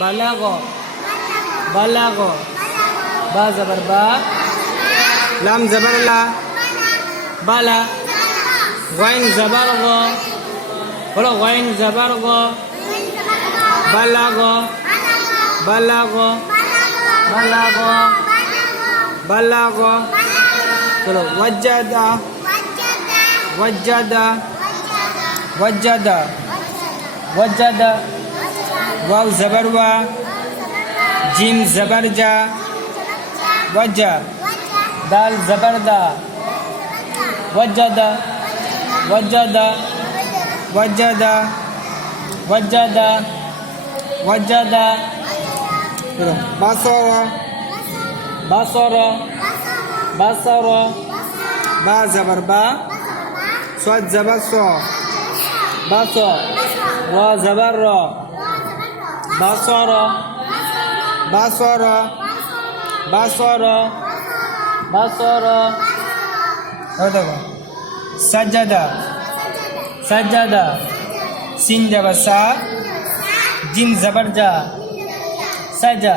বালাগো বালাগো বা জবর বা লাম জবর লা বালা গাইন জবর গো বলো গাইন জবর গো বালাগো বালাগো বালাগো বালাগো চলো ওয়াজ্জাদা ওয়াজ্জাদা ওয়াজ্জাদা ওয়াজ্জাদা ওয়াও জবর ওয়া জিম জবর জা ওয়াজ্জা দাল জবর দা ওয়াজ্জাদা ওয়াজ্জাদা ওয়াজ্জাদা ওয়াজ্জাদা ওয়াজ্জাদা বাসরা বাসরা বাসরা বা জবর বা صاد زبر صا بصا را زبر را بصرا بصرا بصرا بصرا هذا سجدا سجدا سين زبر سا جيم زبر جا سجا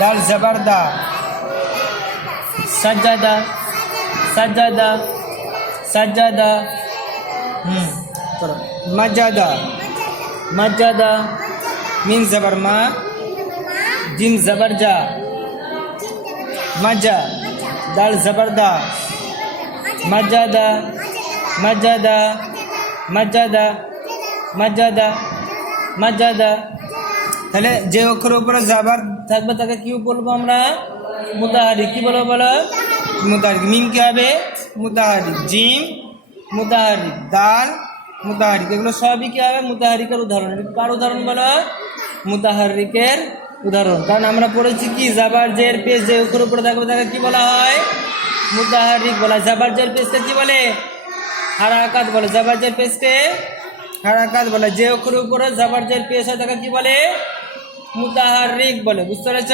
دال زبر دا سجدا سجدا سجدا مجدا مجدا من زبر ما جيم زبر جا مجا دال زبر دا مجدا مجدا مجدا مجدا مجدا তাহলে যে অক্ষরের উপরে জাবার থাকবে তাকে কি বলবো আমরা মুতাহারিক কি বলবো বলো মুতাহারিক মিম কি হবে মুতাহারিক জিম মুতাহারিক দাল মুতাহারিক এগুলো সবই কি হবে মুতাহারিকের উদাহরণ কার উদাহরণ বলো মুতাহারিকের উদাহরণ কারণ আমরা পড়েছি কি জাবার জের পেশ যে অক্ষরের উপরে থাকবে তাকে কি বলা হয় মুতাহারিক বলা জাবার জের পেশকে কি বলে হারাকাত বলে জাবার জের পেশকে হারাকাত বলে যে অক্ষরের উপরে জাবার জের পেশ হয় তাকে কি বলে মুতাহারিক বলে বুঝতে পেরেছ